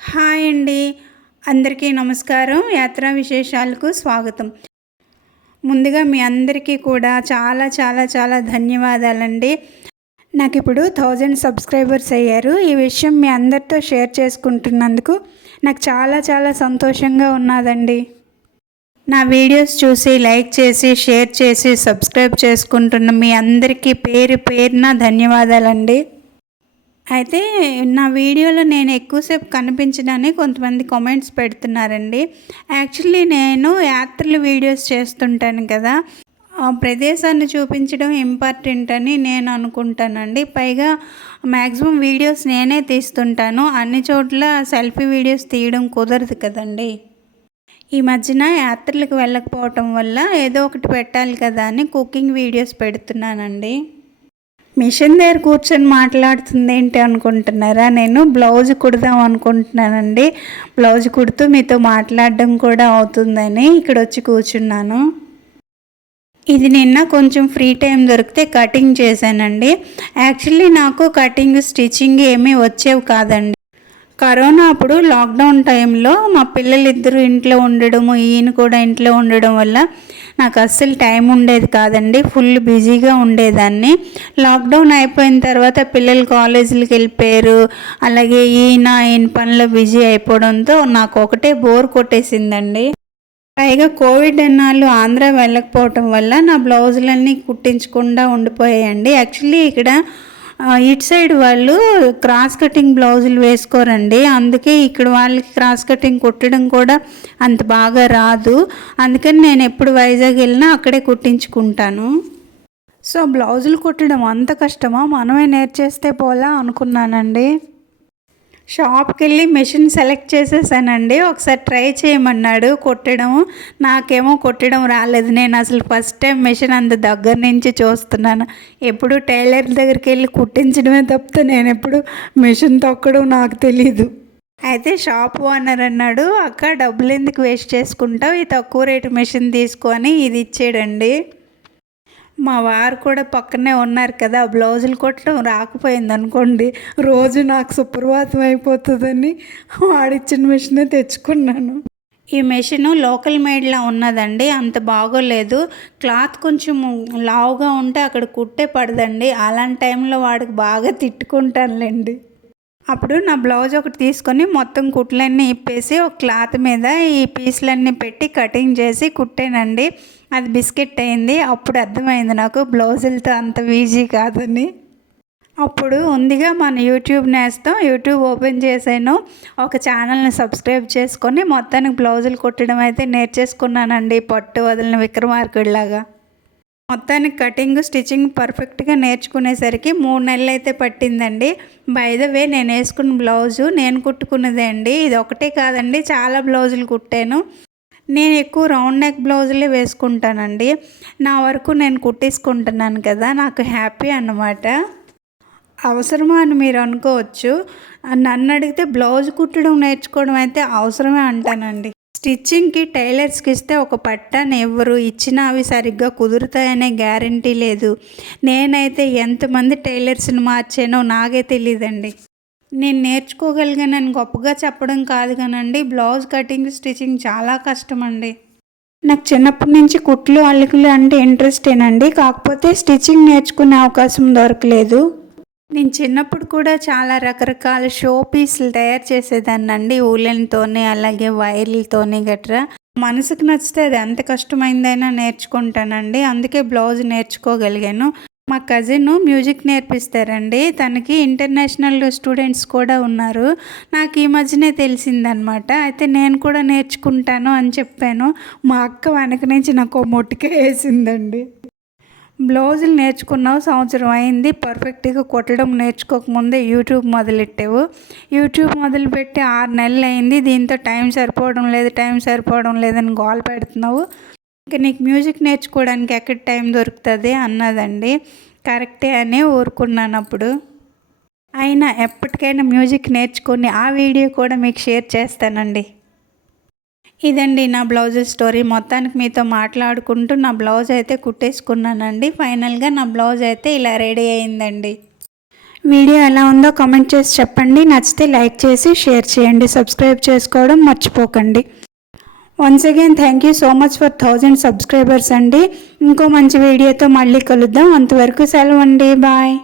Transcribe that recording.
Hi అండి, అందరికీ నమస్కారం. యాత్రా విశేషాలకు స్వాగతం. ముందుగా మీ అందరికీ కూడా చాలా చాలా చాలా ధన్యవాదాలండి. నాకు ఇప్పుడు 1000 సబ్స్క్రైబర్స్ అయ్యారు. ఈ విషయం మీ అందరితో షేర్ చేసుకుంటున్నందుకు నాకు చాలా చాలా సంతోషంగా ఉన్నదండి. నా వీడియోస్ చూసి లైక్ చేసి షేర్ చేసి సబ్స్క్రైబ్ చేసుకుంటున్న మీ అందరికీ పేరు పేరున ధన్యవాదాలండి. అయితే నా వీడియోలో నేను ఎక్కువసేపు కనిపించడానికి కొంతమంది కామెంట్స్ పెడుతున్నారండి. యాక్చువల్లీ నేను యాత్రలు వీడియోస్ చేస్తుంటాను కదా, ఆ ప్రదేశాన్ని చూపించడం ఇంపార్టెంట్ అని నేను అనుకుంటానండి. పైగా మ్యాక్సిమం వీడియోస్ నేనే తీస్తుంటాను. అన్ని చోట్ల సెల్ఫీ వీడియోస్ తీయడం కుదరదు కదండి. ఈ మధ్యన యాత్రలకు వెళ్ళకపోవటం వల్ల ఏదో ఒకటి పెట్టాలి కదా అని కుకింగ్ వీడియోస్ పెడుతున్నానండి. మిషన్ దగ్గర కూర్చొని మాట్లాడుతుంది ఏంటి అనుకుంటున్నారా? నేను బ్లౌజ్ కుడదాం అనుకుంటున్నానండి. బ్లౌజ్ కుడుతూ మీతో మాట్లాడడం కూడా అవుతుందని ఇక్కడ వచ్చి కూర్చున్నాను. ఇది నిన్న కొంచెం ఫ్రీ టైం దొరికితే కటింగ్ చేశానండి. యాక్చువల్లీ నాకు కటింగ్ స్టిచ్చింగ్ ఏమీ వచ్చేవి కాదండి. కరోనా అప్పుడు లాక్డౌన్ టైంలో మా పిల్లలిద్దరూ ఇంట్లో ఉండడము, ఈయన కూడా ఇంట్లో ఉండడం వల్ల నాకు అస్సలు టైం ఉండేది కాదండి. ఫుల్ బిజీగా ఉండేదాన్ని. లాక్డౌన్ అయిపోయిన తర్వాత పిల్లలు కాలేజీలకు వెళ్ళిపోయారు. అలాగే ఈయన పనిలో బిజీ అయిపోవడంతో నాకు ఒకటే బోర్ కొట్టేసిందండి. పైగా కోవిడ్ అన్నాళ్ళు ఆంధ్ర వెళ్ళకపోవటం వల్ల నా బ్లౌజులన్నీ కుట్టించకుండా ఉండిపోయాయండి. యాక్చువల్లీ ఇక్కడ ఇటు సైడ్ వాళ్ళు క్రాస్ కటింగ్ బ్లౌజులు వేసుకోరండి. అందుకే ఇక్కడ వాళ్ళకి క్రాస్ కటింగ్ కుట్టడం కూడా అంత బాగా రాదు. అందుకని నేను ఎప్పుడు వైజాగ్ వెళ్ళినా అక్కడే కుట్టించుకుంటాను. సో బ్లౌజులు కుట్టడం అంత కష్టమా, మనమే నేర్చేస్తే పోలా అనుకున్నానండి. షాప్కి వెళ్ళి మెషిన్ సెలెక్ట్ చేసేసానండి. ఒకసారి ట్రై చేయమన్నాడు కుట్టడం. నాకేమో కుట్టడం రాలేదు. నేను అసలు ఫస్ట్ టైం మెషిన్ అంత దగ్గర నుంచి చూస్తున్నాను. ఎప్పుడు టైలర్ దగ్గరికి వెళ్ళి కుట్టించడమే తప్పితే నేను ఎప్పుడు మెషిన్ తొక్కడం నాకు తెలీదు. అయితే షాప్ ఓనర్ అన్నాడు, అక్క డబ్బులు ఎందుకు వేస్ట్ చేసుకుంటావు, ఈ తక్కువ రేటు మెషిన్ తీసుకొని ఇది ఇచ్చాడండి. మా వారు కూడా పక్కనే ఉన్నారు కదా, బ్లౌజులు కుట్టడం రాకపోయింది అనుకోండి, రోజు నాకు సుప్రభాతం అయిపోతుందని వాడిచ్చిన మెషినే తెచ్చుకున్నాను. ఈ మెషిన్ లోకల్ మేడ్లా ఉన్నదండి, అంత బాగోలేదు. క్లాత్ కొంచెం లావుగా ఉంటే అక్కడ కుట్టే పడదండి. అలాంటి టైంలో వాడికి బాగా తిట్టుకుంటానులేండి. అప్పుడు నా బ్లౌజ్ ఒకటి తీసుకొని మొత్తం కుట్లన్నీ ఇప్పేసి ఒక క్లాత్ మీద ఈ పీసులన్నీ పెట్టి కటింగ్ చేసి కుట్టానండి. అది బిస్కెట్ అయింది. అప్పుడు అర్థమైంది నాకు బ్లౌజులతో అంత ఈజీ కాదని. అప్పుడు ఉందిగా మన యూట్యూబ్ నేస్తం, యూట్యూబ్ ఓపెన్ చేశాను. ఒక ఛానల్ని సబ్స్క్రైబ్ చేసుకొని మొత్తానికి బ్లౌజులు కుట్టడం అయితే నేర్చేసుకున్నానండి, పట్టు వదిలిన విక్రమార్కుడిలాగా. మొత్తానికి కటింగ్ స్టిచ్చింగ్ పర్ఫెక్ట్గా నేర్చుకునేసరికి 3 నెలలు అయితే పట్టిందండి. బై ద వే నేను వేసుకున్న బ్లౌజు నేను కుట్టుకున్నదే అండి. ఇది ఒకటే కాదండి, చాలా బ్లౌజులు కుట్టాను. నేను ఎక్కువ రౌండ్ నెక్ బ్లౌజులే వేసుకుంటానండి. నా వరకు నేను కుట్టేసుకుంటున్నాను కదా, నాకు హ్యాపీ అన్నమాట. అవసరమా అని మీరు అనుకోవచ్చు. నన్ను అడిగితే బ్లౌజ్ కుట్టడం నేర్చుకోవడం అయితే అవసరమే అంటానండి. స్టిచ్చింగ్కి టైలర్స్కి ఇస్తే ఒక పట్టాను ఎవ్వరు ఇచ్చినా అవి సరిగ్గా కుదురుతాయనే గ్యారంటీ లేదు. నేనైతే ఎంతమంది టైలర్స్ని మార్చానో నాకే తెలియదండి. నేను నేర్చుకోగలిగానని గొప్పగా చెప్పడం కాదు కానండి, బ్లౌజ్ కటింగ్ స్టిచ్చింగ్ చాలా కష్టం అండి. నాకు చిన్నప్పటి నుంచి కుట్లు అల్లికలు అంటే ఇంట్రెస్టేనండి. కాకపోతే స్టిచ్చింగ్ నేర్చుకునే అవకాశం దొరకలేదు. నేను చిన్నప్పుడు కూడా చాలా రకరకాల షో పీసులు తయారు చేసేదాన్నండి, ఊలెన్తోనే అలాగే వైర్లతోనే గట్రా. మనసుకు నచ్చితే అది ఎంత కష్టమైందైనా నేర్చుకుంటానండి. అందుకే బ్లౌజ్ నేర్చుకోగలిగాను. మా కజిన్ మ్యూజిక్ నేర్పిస్తారండి. తనకి ఇంటర్నేషనల్ స్టూడెంట్స్ కూడా ఉన్నారు. నాకు ఈ మధ్యనే తెలిసిందనమాట. అయితే నేను కూడా నేర్చుకుంటాను అని చెప్పాను. మా అక్క వెనక నుంచి నాకు మొట్టికే వేసిందండి. బ్లౌజులు నేర్చుకున్నావు, సంవత్సరం అయింది, పర్ఫెక్ట్గా కుట్టడం నేర్చుకోకముందే యూట్యూబ్ మొదలెట్టావు. యూట్యూబ్ మొదలుపెట్టి 6 నెలలు అయింది. దీంతో టైం సరిపోవడం లేదని గోల పెడుతున్నావు. ఇంకా నీకు మ్యూజిక్ నేర్చుకోవడానికి ఎక్కడ టైం దొరుకుతుంది అన్నదండి. కరెక్టే అని ఊరుకున్నాను అప్పుడు. అయినా ఎప్పటికైనా మ్యూజిక్ నేర్చుకొని ఆ వీడియో కూడా మీకు షేర్ చేస్తానండి. ఇదండి నా బ్లౌజ్ స్టోరీ. మొత్తానికి మీతో మాట్లాడుకుంటూ నా బ్లౌజ్ అయితే కుట్టేసుకున్నానండి. ఫైనల్గా నా బ్లౌజ్ అయితే ఇలా రెడీ అయిందండి. వీడియో ఎలా ఉందో కామెంట్ చేసి చెప్పండి. నచ్చితే లైక్ చేసి షేర్ చేయండి. సబ్స్క్రైబ్ చేసుకోవడం మర్చిపోకండి. Once again thank you so much for 1000 subscribers అండి. ఇంకో మంచి వీడియోతో మళ్ళీ కలుద్దాం. అంతవరకు సెలవు అండి. బాయ్.